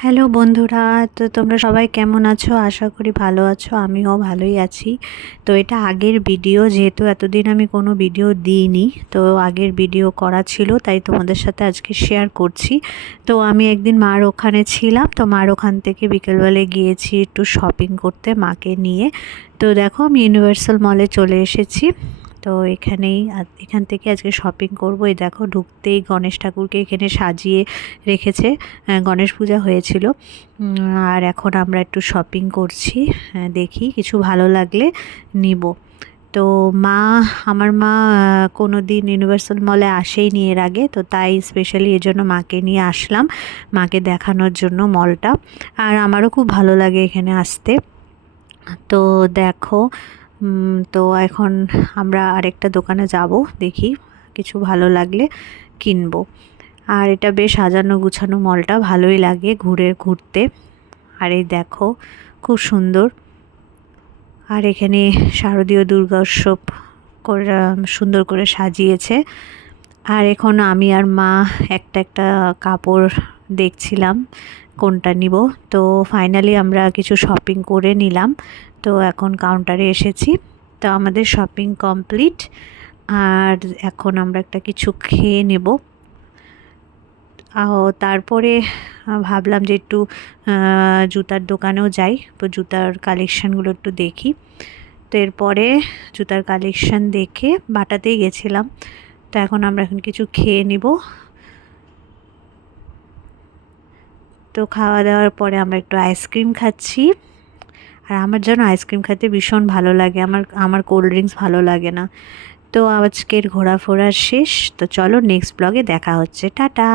Hello বন্ধুরা, তো তোমরা সবাই কেমন আছো? আশা করি ভালো আছো। আমিও ভালোই আছি। তো এটা আগের ভিডিও, যেহেতু এতদিন আমি কোনো ভিডিও দিইনি, তো আগের ভিডিও করা ছিল, তাই তোমাদের সাথে আজকে শেয়ার করছি। তো আমি একদিন মার ওখানে ছিলাম, তো মার ওখান থেকে বিকেলবেলায় গিয়েছি একটু শপিং করতে মাকে নিয়ে। তো দেখো আমি ইউনিভার্সাল মলে চলে এসেছি। তো এখান থেকে আজকে শপিং করব। এই দেখো ঢুকতেই গণেশ ঠাকুরকে এখানে সাজিয়ে রেখেছে। গণেশ পূজা হয়েছিল। আর এখন আমরা একটু শপিং করছি। দেখি কিছু ভালো লাগলে নিব। তো আমার মা কোনো দিন ইউনিভার্সাল মলে আসেইনি এর আগে, তো তাই স্পেশালি এই জন্য মাকে নিয়ে আসলাম, মাকে দেখানোর জন্য মলটা। আর আমারও খুব ভালো লাগে এখানে আসতে। তো দেখো, তো এখন আমরা আরেকটা দোকানে যাব, দেখি কিছু ভালো লাগলে কিনবো। আর এটা বেশ সাজানো গুছানো মলটা, ভালোই লাগে ঘুরতে। আর এই দেখো খুব সুন্দর। আর এখানে শারদীয় দুর্গা উৎসব করে সুন্দর করে সাজিয়েছে। আর এখন আমি আর মা একটা একটা কাপড় দেখছিলাম কোনটা নিব। তো ফাইনালি আমরা কিছু শপিং করে নিলাম। তো এখন কাউন্টারে এসেছি। তো আমাদের শপিং কমপ্লিট। আর এখন আমরা একটা কিছু খেয়ে নেব। তারপরে ভাবলাম যে একটু জুতার দোকানেও যাই, তো জুতার কালেকশানগুলো একটু দেখি। তো এরপরে জুতার কালেকশান দেখে বাটাতেই গেছিলাম। তো এখন কিছু খেয়ে নিব। তো খাওয়া দাওয়ার পরে আমরা একটু আইসক্রিম খাচ্ছি। আর আমার যেন আইসক্রিম খেতে ভীষণ ভালো লাগে, আমার কোল্ড ড্রিঙ্কস ভালো লাগে না। তো আজকের ঘোরাফোরা শেষ। তো চলো নেক্সট ব্লগে দেখা হচ্ছে। টাটা।